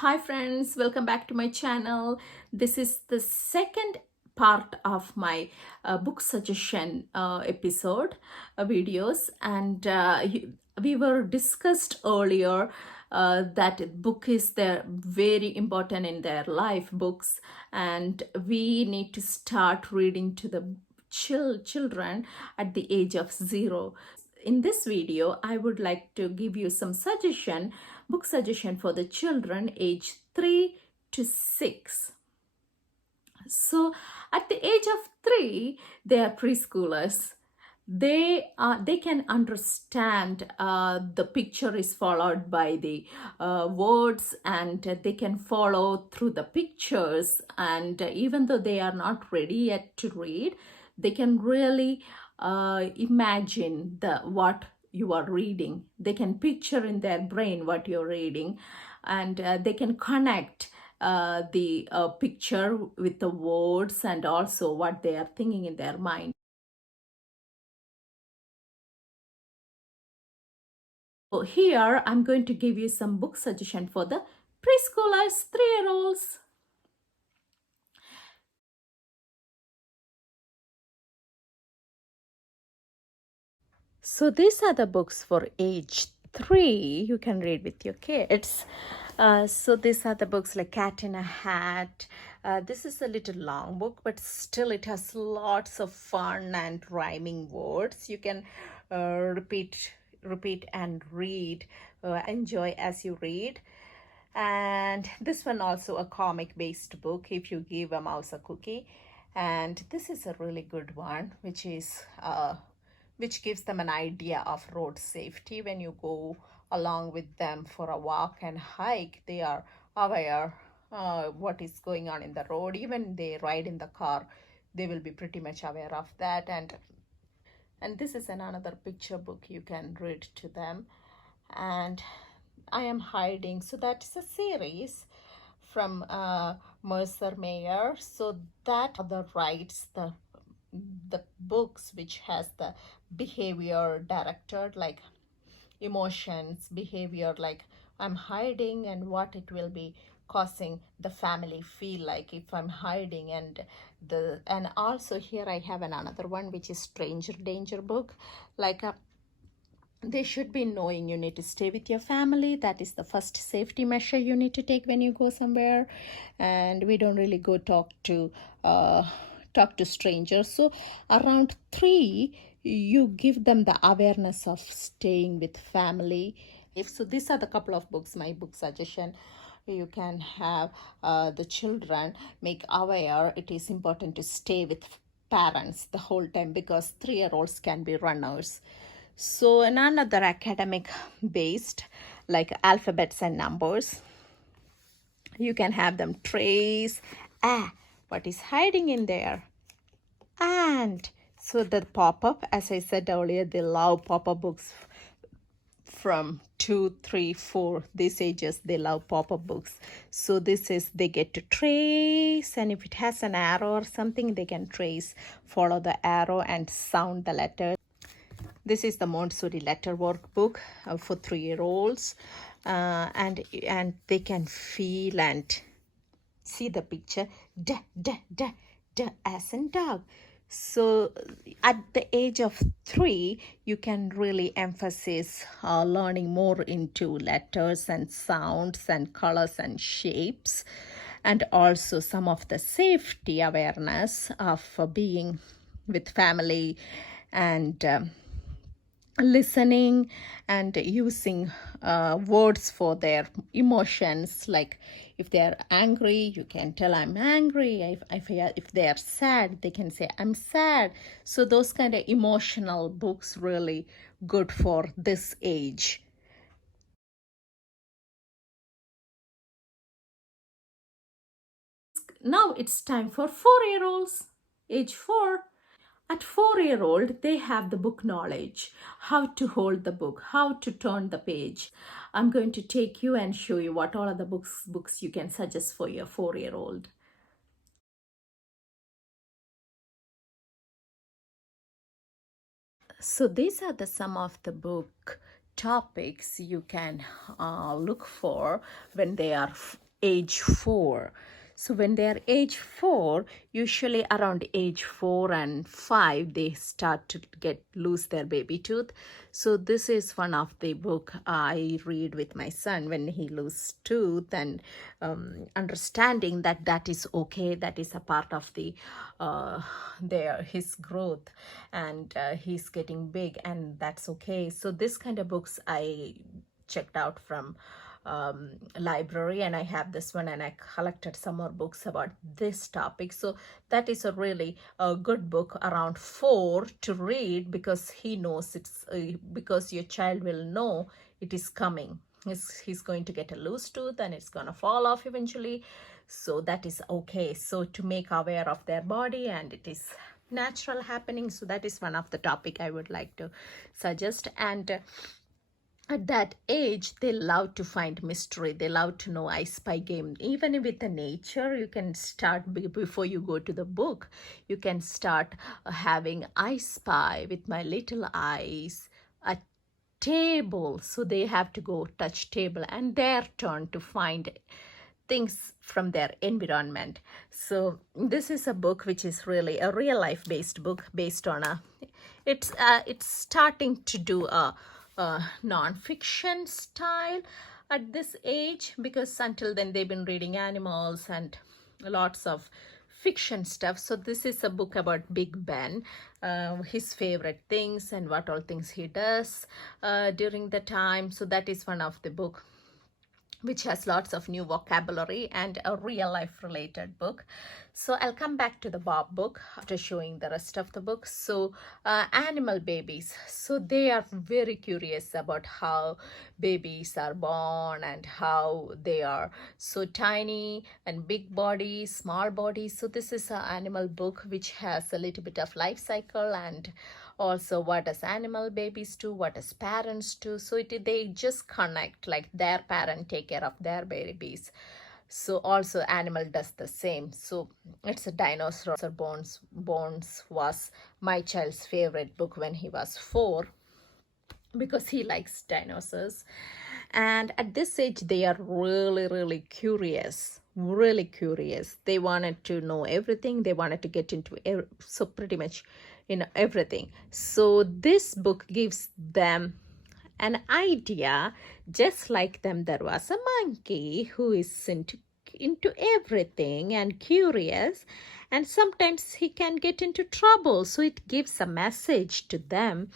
Hi friends, welcome back to my channel. This is the second part of my book suggestion episode videos, and we were discussed earlier that book is their very important in their life books, and we need to start reading to the children at the age of 0. In this video, I would like to give you some book suggestion for the children age 3 to 6. So at the age of 3, they are preschoolers. They can understand the picture is followed by the words, and they can follow through the pictures, and even though they are not ready yet to read, they can really imagine what you are reading. They can picture in their brain what you're reading, and they can connect the picture with the words and also what they are thinking in their mind. So here I'm going to give you some book suggestion for the preschoolers, 3-year-olds. So these are the books for age 3. You can read with your kids. So these are the books like Cat in a Hat. This is a little long book, but still it has lots of fun and rhyming words. You can repeat and read, enjoy as you read. And this one also a comic based book, If You Give a Mouse a Cookie. And this is a really good one, which gives them an idea of road safety. When you go along with them for a walk and hike, they are aware what is going on in the road. Even they ride in the car, they will be pretty much aware of that. And this is another picture book you can read to them. And I Am Hiding, so that's a series from Mercer Mayer. So that other writes the books which has the behavior directed, like emotions, behavior, like I'm hiding and what it will be causing the family feel like if I'm hiding. And also here I have another one which is Stranger Danger book, like they should be knowing you need to stay with your family. That is the first safety measure you need to take when you go somewhere, and we don't really go talk to strangers. So around 3, you give them the awareness of staying with family. If so, these are the couple of books, my book suggestion. You can have the children make aware it is important to stay with parents the whole time, because 3-year-olds can be runners. So another academic based, like alphabets and numbers, you can have them trace what is hiding in there. And so the pop-up, as I said earlier, they love pop-up books from 2, 3, 4, these ages. They love pop-up books. So this is, they get to trace, and if it has an arrow or something, they can trace, follow the arrow and sound the letter. This is the Montessori letter workbook for 3-year-olds, and they can feel and see the picture. D, d, d, d as in dog. So at the age of 3, you can really emphasize learning more into letters and sounds and colors and shapes, and also some of the safety awareness of being with family, and listening and using words for their emotions. Like if they're angry, you can tell I'm angry. If they are sad, they can say I'm sad. So those kind of emotional books really good for this age. Now it's time for 4-year-olds, age 4. At 4-year-old, they have the book knowledge, how to hold the book, how to turn the page. I'm going to take you and show you what all of the books you can suggest for your 4-year-old. So these are some of the book topics you can look for when they are age 4. So when they are age 4, usually around age 4 and 5, they start to lose their baby tooth. So this is one of the book I read with my son when he loses tooth, and understanding that that is okay, that is a part of the his growth, and he's getting big, and that's okay. So this kind of books I checked out from library, and I have this one, and I collected some more books about this topic. So that is a really good book around 4 to read, because he knows it's because your child will know it is coming. He's going to get a loose tooth and it's going to fall off eventually. So that is okay. So to make aware of their body, and it is natural happening. So that is one of the topic I would like to suggest. And at that age, they love to find mystery. They love to know I Spy game. Even with the nature, you can start before you go to the book. You can start having I Spy with my little eyes, a table. So they have to go touch table, and their turn to find things from their environment. So this is a book which is really a real life based book, based on it's starting to do a non-fiction style at this age, because until then they've been reading animals and lots of fiction stuff. So this is a book about Big Ben, his favorite things and what all things he does during the time. So that is one of the book which has lots of new vocabulary, and a real life related book. So I'll come back to the Bob book after showing the rest of the books. So animal babies, so they are very curious about how babies are born and how they are so tiny and big bodies, small bodies. So this is an animal book which has a little bit of life cycle, and also what does animal babies do, what does parents do. So they just connect, like their parent take care of their babies. So also animal does the same. So it's a Dinosaur Bones was my child's favorite book when he was 4, because he likes dinosaurs. And at this age, they are really curious, really curious. They wanted to know everything. They wanted to get into so pretty much in everything. So this book gives them an idea. Just like them, there was a monkey who is into everything and curious, and sometimes he can get into trouble. So it gives a message to them.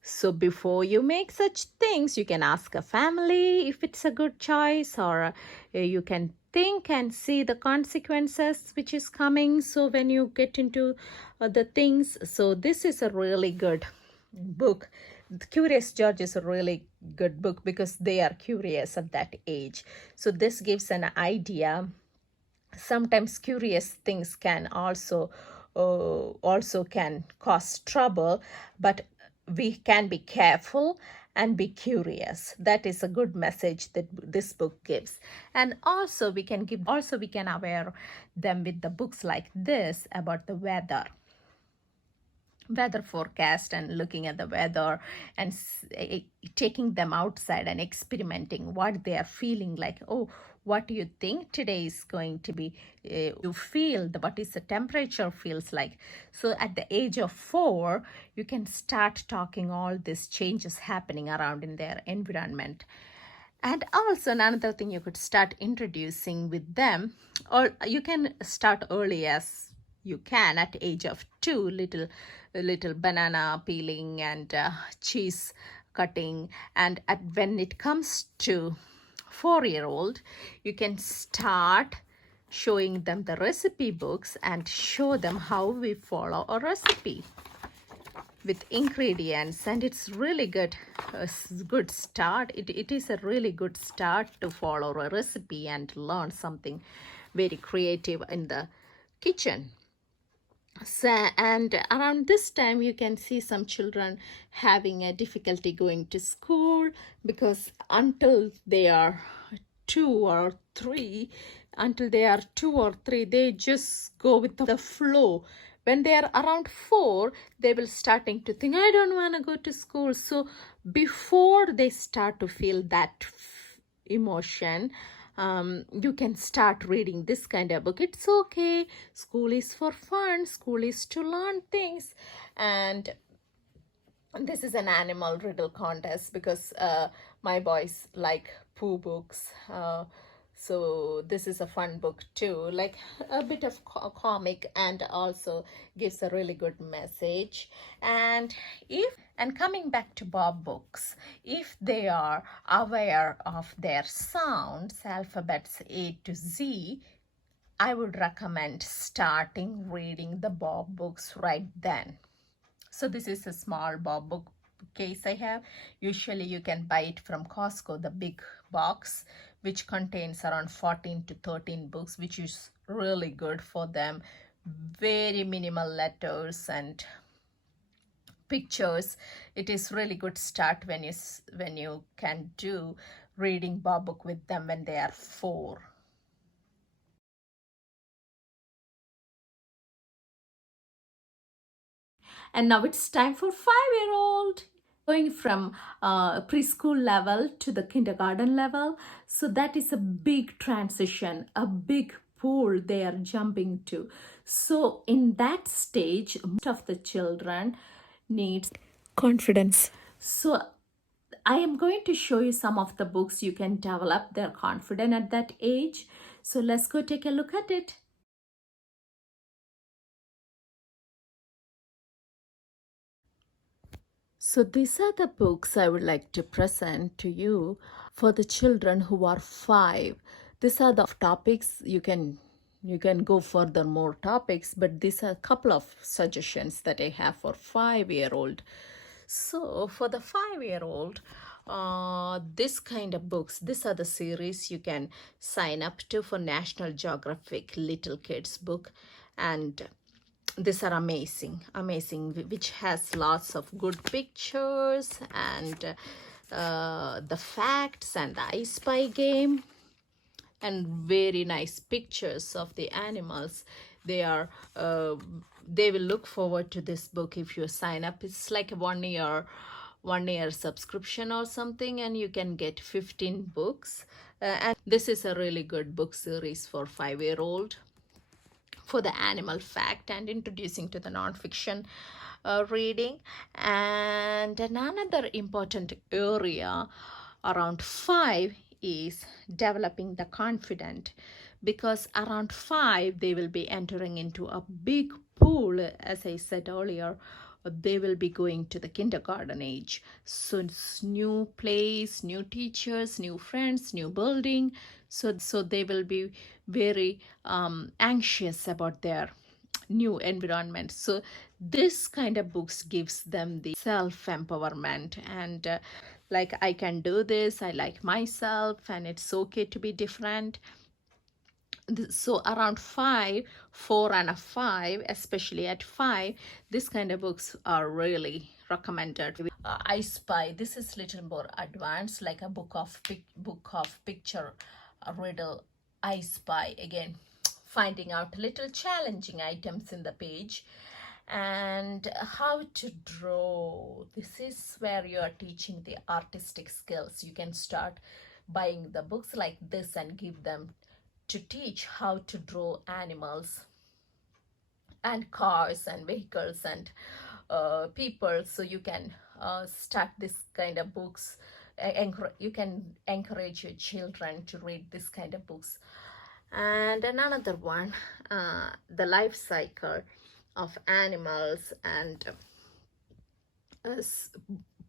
So before you make such things, you can ask a family if it's a good choice, or you can think and see the consequences which is coming. So when you get into the things, so this is a really good book. Curious George is a really good book because they are curious at that age. So this gives an idea. Sometimes curious things can also can cause trouble, but we can be careful and be curious. That is a good message that this book gives. And also we can aware them with the books like this about the weather forecast, and looking at the weather, and taking them outside and experimenting what they are feeling like. Oh, what do you think today is going to be? You feel what is the temperature feels like. So at the age of 4, you can start talking all these changes happening around in their environment. And also another thing you could start introducing with them, or you can start early as you can at age of 2, little banana peeling and cheese cutting. And when it comes to 4-year-old, you can start showing them the recipe books and show them how we follow a recipe with ingredients. And it's really good start. It is a really good start to follow a recipe and learn something very creative in the kitchen. So, and around this time you can see some children having a difficulty going to school, because until they are 2 or 3, they just go with the flow. When they are around 4, they will starting to think, I don't want to go to school. So before they start to feel that emotion, you can start reading this kind of book. It's okay. School is for fun. School is to learn things. And this is an animal riddle contest because my boys like poo books. So this is a fun book too, like a bit of comic, and also gives a really good message. And if and coming back to Bob books, if they are aware of their sounds, alphabets A to Z, I would recommend starting reading the Bob books right then. So this is a small Bob book case I have. Usually you can buy it from Costco, the big box, which contains around 14 to 13 books, which is really good for them. Very minimal letters and pictures. It is really good start when you can do reading Bob book with them when they are 4. And now it's time for 5-year-old, going from preschool level to the kindergarten level. So that is a big transition, a big pool they are jumping to. So in that stage, most of the children needs confidence. So I am going to show you some of the books you can develop their confidence at that age. So let's go take a look at it. So these are the books I would like to present to you for the children who are 5. These are the topics you can go further more topics, but these are a couple of suggestions that I have for 5-year-old. So for the 5-year-old, this kind of books, these are the series you can sign up to for National Geographic Little Kids book, and these are amazing, which has lots of good pictures and the facts and the I Spy game and very nice pictures of the animals. They are they will look forward to this book if you sign up. It's like a 1 year subscription or something, and you can get 15 books. And this is a really good book series for 5-year-old for the animal fact and introducing to the nonfiction reading. And another important area around 5 is developing the confident, because around 5 they will be entering into a big pool. As I said earlier, they will be going to the kindergarten age. So it's new place, new teachers, new friends, new building. So they will be very anxious about their new environment. So this kind of books gives them the self-empowerment, and like, I can do this, I like myself, and it's okay to be different. So around 5, 4 and a 5, especially at 5, this kind of books are really recommended. I Spy, this is little more advanced, like a book of picture riddle. I Spy, again, finding out little challenging items in the page. And how to draw, this is where you are teaching the artistic skills. You can start buying the books like this and give them to teach how to draw animals and cars and vehicles and people. So you can start this kind of books. You can encourage your children to read this kind of books. And another one, the life cycle of animals and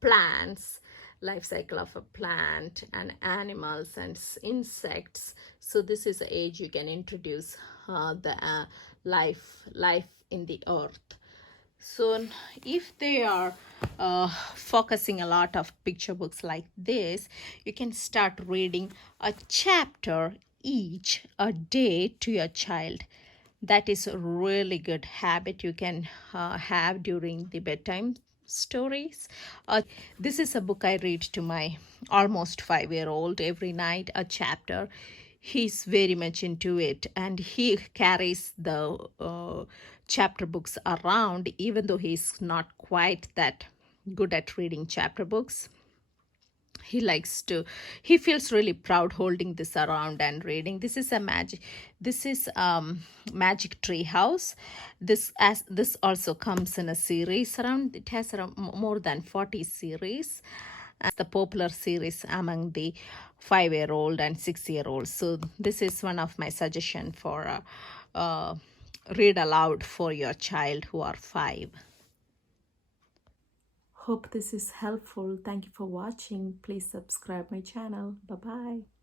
plants, life cycle of a plant and animals and insects. So this is the age you can introduce the life in the earth. So if they are focusing a lot of picture books like this, you can start reading a chapter each a day to your child. That is a really good habit you can have during the bedtime stories. This is a book I read to my almost 5-year-old every night, a chapter. He's very much into it, and he carries the chapter books around, even though he's not quite that good at reading chapter books. He feels really proud holding this around and reading. This is Magic Tree House. This also comes in a series. It has around more than 40 series. The popular series among the 5-year-old and 6-year-olds. So this is one of my suggestion for read aloud for your child who are 5. Hope this is helpful. Thank you for watching. Please subscribe my channel. Bye bye.